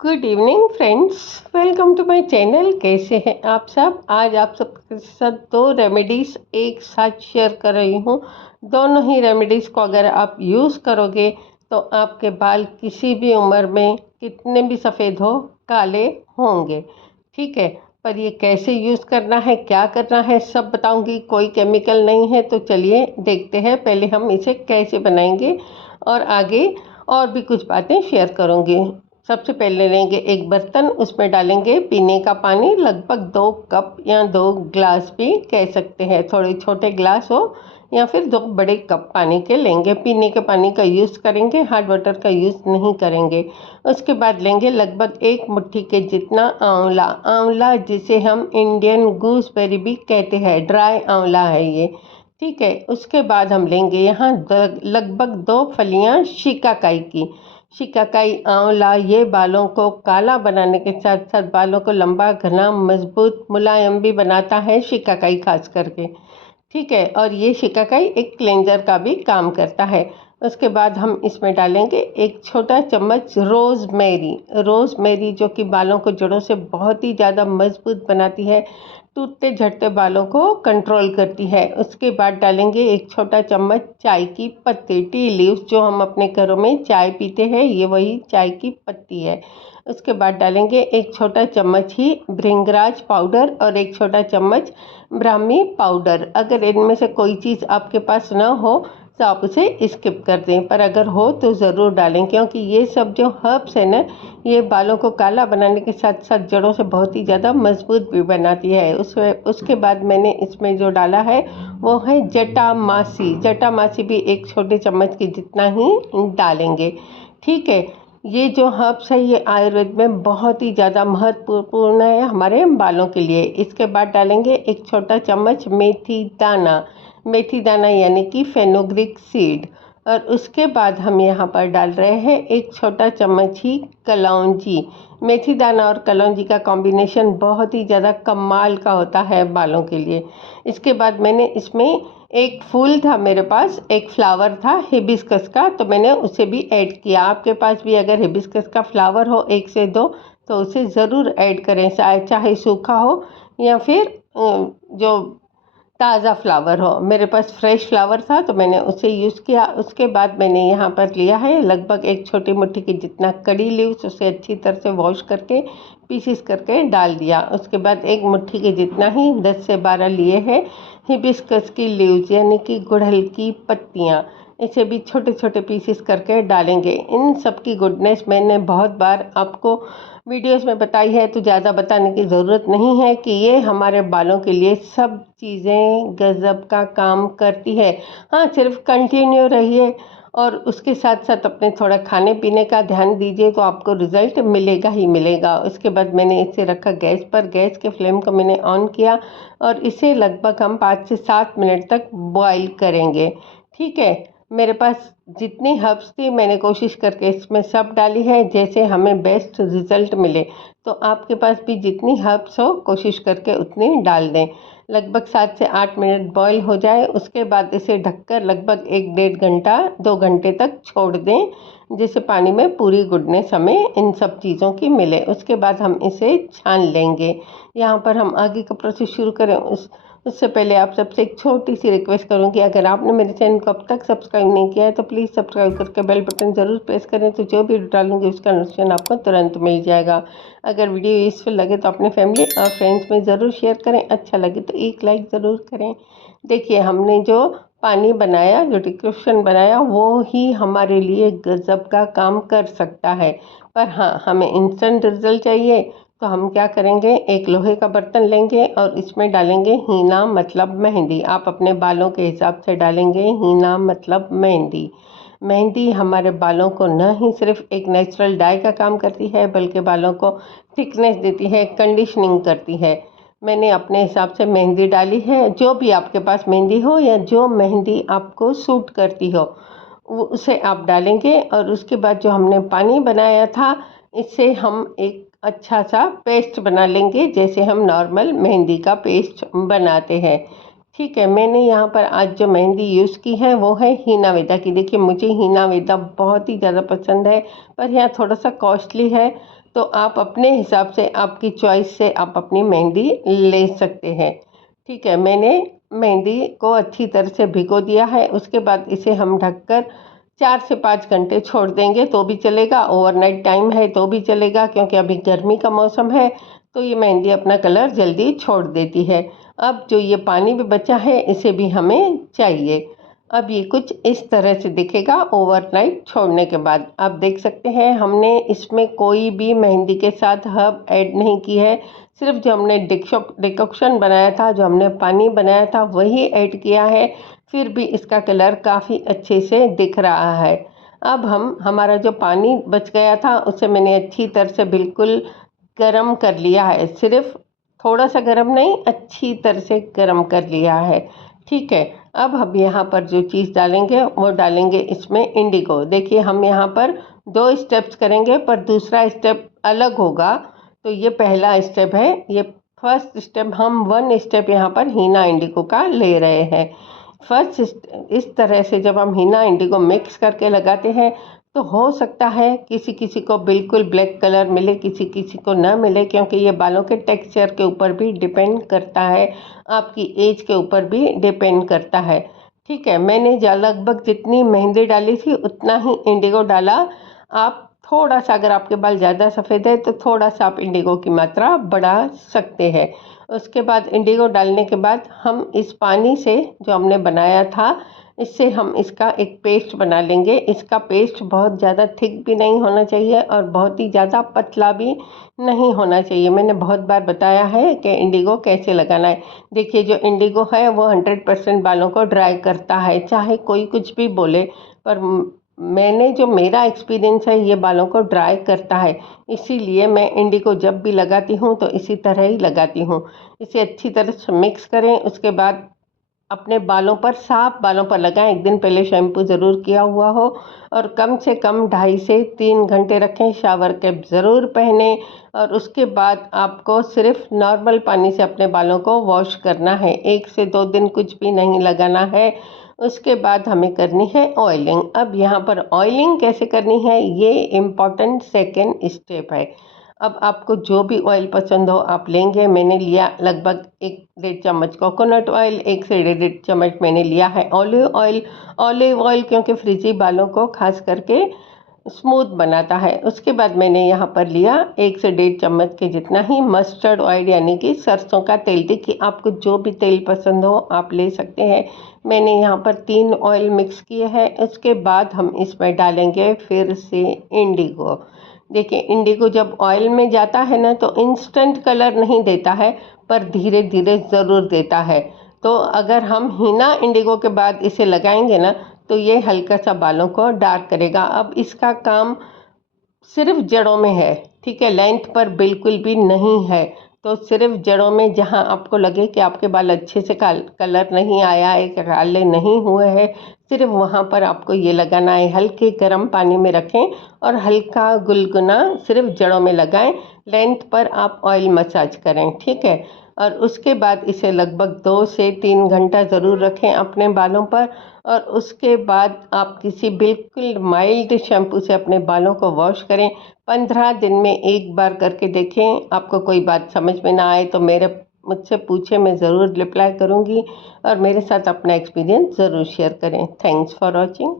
Good evening friends, welcome to my channel. कैसे हैं आप सब? आज आप सबके साथ दो रेमेडीज़ एक साथ शेयर कर रही हूँ। दोनों ही रेमेडीज़ को अगर आप यूज़ करोगे तो आपके बाल किसी भी उम्र में कितने भी सफ़ेद हो काले होंगे। ठीक है, पर ये कैसे यूज़ करना है, क्या करना है, सब बताऊंगी। कोई केमिकल नहीं है, तो चलिए देखते हैं पहले हम इसे कैसे बनाएंगे और आगे और भी कुछ बातें शेयर करूँगी। सबसे पहले लेंगे एक बर्तन, उसमें डालेंगे पीने का पानी, लगभग 2 कप या 2 ग्लास भी कह सकते हैं। थोड़े छोटे ग्लास हो या फिर 2 बड़े कप पानी के लेंगे। पीने के पानी का यूज़ करेंगे, हार्ड वाटर का यूज़ नहीं करेंगे। उसके बाद लेंगे लगभग 1 मुट्ठी के जितना आंवला। आंवला जिसे हम इंडियन गूसबेरी भी कहते हैं, ड्राई आंवला है ये। ठीक है, उसके बाद हम लेंगे यहाँ लगभग 2 फलियाँ शिकाकाई की। शिकाकाई आंवला ये बालों को काला बनाने के साथ साथ बालों को लंबा, घना, मजबूत, मुलायम भी बनाता है, शिकाकाई खास करके। ठीक है, और ये शिकाकाई एक क्लेंजर का भी काम करता है। उसके बाद हम इसमें डालेंगे एक छोटा चम्मच रोज़मेरी। रोज़मेरी जो कि बालों को जड़ों से बहुत ही ज़्यादा मजबूत बनाती है, टूटते झड़ते बालों को कंट्रोल करती है। उसके बाद डालेंगे एक छोटा चम्मच चाय की पत्ती, टी लीव्स, जो हम अपने घरों में चाय पीते हैं, ये वही चाय की पत्ती है। उसके बाद डालेंगे एक छोटा चम्मच ही भृंगराज पाउडर और एक छोटा चम्मच ब्राह्मी पाउडर। अगर इनमें से कोई चीज़ आपके पास ना हो तो आप उसे स्किप कर दें, पर अगर हो तो ज़रूर डालें, क्योंकि ये सब जो हर्ब्स है ना, ये बालों को काला बनाने के साथ साथ जड़ों से बहुत ही ज़्यादा मजबूत भी बनाती है। उसके बाद मैंने इसमें जो डाला है वो है जटामासी। जटामासी भी एक छोटे चम्मच के जितना ही डालेंगे। ठीक है, ये जो हर्ब्स है ये आयुर्वेद में बहुत ही ज़्यादा महत्वपूर्ण है हमारे बालों के लिए। इसके बाद डालेंगे एक छोटा चम्मच मेथी दाना। मेथी दाना यानी कि फेनुग्रीक सीड। और उसके बाद हम यहाँ पर डाल रहे हैं एक छोटा चम्मच ही कलौंजी। मेथी दाना और कलौंजी का कॉम्बिनेशन बहुत ही ज़्यादा कमाल का होता है बालों के लिए। इसके बाद मैंने इसमें एक फूल था मेरे पास, एक फ्लावर था हिबिस्कस का, तो मैंने उसे भी ऐड किया। आपके पास भी अगर हिबिस्कस का फ्लावर हो 1 से 2 तो उसे ज़रूर ऐड करें, चाहे सूखा हो या फिर जो ताज़ा फ्लावर हो। मेरे पास फ्रेश फ्लावर था तो मैंने उसे यूज़ किया। उसके बाद मैंने यहाँ पर लिया है लगभग एक छोटी मुट्ठी की जितना कड़ी लीव्स, उसे अच्छी तरह से वॉश करके पीसीस करके डाल दिया। उसके बाद एक मुट्ठी के जितना ही 10 से 12 लिए हैं हिबिस्कस की लीव्स यानी कि गुड़हल की पत्तियाँ, इसे भी छोटे छोटे पीसेस करके डालेंगे। इन सब की गुडनेस मैंने बहुत बार आपको वीडियोस में बताई है, तो ज़्यादा बताने की ज़रूरत नहीं है कि ये हमारे बालों के लिए सब चीज़ें गज़ब का काम करती है। हाँ, सिर्फ कंटिन्यू रहिए और उसके साथ साथ अपने थोड़ा खाने पीने का ध्यान दीजिए तो आपको रिज़ल्ट मिलेगा ही मिलेगा। उसके बाद मैंने इसे रखा गैस पर। गैस के फ्लेम को मैंने ऑन किया और इसे लगभग हम 5 से 7 मिनट तक बॉईल करेंगे। ठीक है, मेरे पास जितनी हर्ब्स थी मैंने कोशिश करके इसमें सब डाली है, जैसे हमें बेस्ट रिज़ल्ट मिले। तो आपके पास भी जितनी हर्ब्स हो कोशिश करके उतनी डाल दें। लगभग 7 से 8 मिनट बॉईल हो जाए, उसके बाद इसे ढककर लगभग 1 डेढ़ घंटा 2 घंटे तक छोड़ दें, जिससे पानी में पूरी गुडनेस हमें इन सब चीज़ों की मिले। उसके बाद हम इसे छान लेंगे। यहाँ पर हम आगे का प्रोसेस शुरू करें उससे पहले आप सबसे एक छोटी सी रिक्वेस्ट करूँगी, अगर आपने मेरे चैनल को अब तक सब्सक्राइब नहीं किया है तो प्लीज़ सब्सक्राइब करके बेल बटन ज़रूर प्रेस करें, तो जो भी डालूंगी उसका नोटिफिकेशन आपको तुरंत मिल जाएगा। अगर वीडियो यूज़फुल लगे तो अपने फैमिली और फ्रेंड्स में ज़रूर शेयर करें, अच्छा लगे तो एक लाइक ज़रूर करें। देखिए, हमने जो पानी बनाया, जो डिकॉक्शन बनाया, वो ही हमारे लिए गज़ब का काम कर सकता है। पर हाँ, हमें इंस्टेंट रिजल्ट चाहिए तो हम क्या करेंगे, एक लोहे का बर्तन लेंगे और इसमें डालेंगे हीना मतलब मेहंदी। आप अपने बालों के हिसाब से डालेंगे। हीना मतलब मेहंदी। मेहंदी हमारे बालों को न ही सिर्फ एक नेचुरल डाई का काम करती है, बल्कि बालों को थिकनेस देती है, कंडीशनिंग करती है। मैंने अपने हिसाब से मेहंदी डाली है। जो भी आपके पास मेहंदी हो या जो मेहंदी आपको सूट करती हो वो उसे आप डालेंगे। और उसके बाद जो हमने पानी बनाया था, इससे हम एक अच्छा सा पेस्ट बना लेंगे, जैसे हम नॉर्मल मेहंदी का पेस्ट बनाते हैं। ठीक है, मैंने यहाँ पर आज जो मेहंदी यूज़ की है वो है हीना वेदा की। देखिए, मुझे हीना वेदा बहुत ही ज़्यादा पसंद है, पर यहाँ थोड़ा सा कॉस्टली है, तो आप अपने हिसाब से, आपकी चॉइस से आप अपनी मेहंदी ले सकते हैं। ठीक है, मैंने मेहंदी को अच्छी तरह से भिगो दिया है। उसके बाद इसे हम ढककर 4 से 5 घंटे छोड़ देंगे तो भी चलेगा, ओवरनाइट टाइम है तो भी चलेगा, क्योंकि अभी गर्मी का मौसम है तो ये मेहंदी अपना कलर जल्दी छोड़ देती है। अब जो ये पानी भी बचा है इसे भी हमें चाहिए। अब ये कुछ इस तरह से दिखेगा ओवरनाइट छोड़ने के बाद। आप देख सकते हैं हमने इसमें कोई भी मेहंदी के साथ हर्ब ऐड नहीं की है, सिर्फ जो हमने डिकॉक्शन बनाया था, जो हमने पानी बनाया था वही ऐड किया है। फिर भी इसका कलर काफ़ी अच्छे से दिख रहा है। अब हमारा जो पानी बच गया था उसे मैंने अच्छी तरह से बिल्कुल गरम कर लिया है, सिर्फ थोड़ा सा गरम नहीं, अच्छी तरह से गरम कर लिया है। ठीक है, अब हम यहाँ पर जो चीज़ डालेंगे वो डालेंगे इसमें इंडिगो। देखिए हम यहाँ पर 2 स्टेप्स करेंगे पर दूसरा स्टेप अलग होगा। तो ये पहला स्टेप है, ये फर्स्ट स्टेप हम 1 स्टेप यहाँ पर हीना इंडिगो का ले रहे हैं। फर्स्ट इस तरह से जब हम हीना इंडिगो मिक्स करके लगाते हैं तो हो सकता है किसी किसी को बिल्कुल ब्लैक कलर मिले, किसी किसी को ना मिले, क्योंकि ये बालों के टेक्सचर के ऊपर भी डिपेंड करता है, आपकी एज के ऊपर भी डिपेंड करता है। ठीक है, मैंने लगभग जितनी मेहंदी डाली थी उतना ही इंडिगो डाला। आप थोड़ा सा, अगर आपके बाल ज़्यादा सफ़ेद है तो थोड़ा सा आप इंडिगो की मात्रा बढ़ा सकते हैं। उसके बाद इंडिगो डालने के बाद हम इस पानी से जो हमने बनाया था इससे हम इसका एक पेस्ट बना लेंगे। इसका पेस्ट बहुत ज़्यादा थिक भी नहीं होना चाहिए और बहुत ही ज़्यादा पतला भी नहीं होना चाहिए। मैंने बहुत बार बताया है कि इंडिगो कैसे लगाना है। देखिए जो इंडिगो है वो 100% बालों को ड्राई करता है, चाहे कोई कुछ भी बोले, पर मैंने जो मेरा एक्सपीरियंस है ये बालों को ड्राई करता है। इसीलिए मैं इंडिगो जब भी लगाती हूँ तो इसी तरह ही लगाती हूँ। इसे अच्छी तरह से मिक्स करें, उसके बाद अपने बालों पर, साफ बालों पर लगाएं। एक दिन पहले शैम्पू ज़रूर किया हुआ हो और कम से कम 2.5 से 3 घंटे रखें। शावर कैप ज़रूर पहने और उसके बाद आपको सिर्फ नॉर्मल पानी से अपने बालों को वॉश करना है। 1 से 2 दिन कुछ भी नहीं लगाना है। उसके बाद हमें करनी है ऑयलिंग। अब यहाँ पर ऑयलिंग कैसे करनी है ये इम्पॉर्टेंट सेकेंड स्टेप है। अब आपको जो भी ऑयल पसंद हो आप लेंगे। मैंने लिया लगभग 1 चम्मच कोकोनट ऑयल, 1 से 1.5 चम्मच मैंने लिया है ऑलिव ऑयल। ऑलिव ऑयल क्योंकि फ्रिजी बालों को खास करके स्मूथ बनाता है। उसके बाद मैंने यहाँ पर लिया 1 से 1.5 चम्मच के जितना ही मस्टर्ड ऑयल, यानी कि सरसों का तेल। देखिए आपको जो भी तेल पसंद हो आप ले सकते हैं। मैंने यहाँ पर 3 ऑयल मिक्स किए हैं। उसके बाद हम इसमें डालेंगे फिर से इंडिगो। देखिए इंडिगो जब ऑयल में जाता है ना तो इंस्टेंट कलर नहीं देता है, पर धीरे धीरे ज़रूर देता है। तो अगर हम हीना इंडिगो के बाद इसे लगाएंगे ना तो ये हल्का सा बालों को डार्क करेगा। अब इसका काम सिर्फ जड़ों में है, ठीक है, लेंथ पर बिल्कुल भी नहीं है। तो सिर्फ जड़ों में, जहां आपको लगे कि आपके बाल अच्छे से कलर नहीं आया है, काले नहीं हुए हैं, सिर्फ वहां पर आपको ये लगाना है। हल्के गर्म पानी में रखें और हल्का गुनगुना सिर्फ जड़ों में लगाएं। लेंथ पर आप ऑयल मसाज करें, ठीक है। और उसके बाद इसे लगभग 2 से 3 घंटा ज़रूर रखें अपने बालों पर। और उसके बाद आप किसी बिल्कुल माइल्ड शैम्पू से अपने बालों को वॉश करें। 15 दिन में एक बार करके देखें। आपको कोई बात समझ में ना आए तो मुझसे पूछे, मैं ज़रूर रिप्लाई करूँगी और मेरे साथ अपना एक्सपीरियंस ज़रूर शेयर करें। Thanks for watching.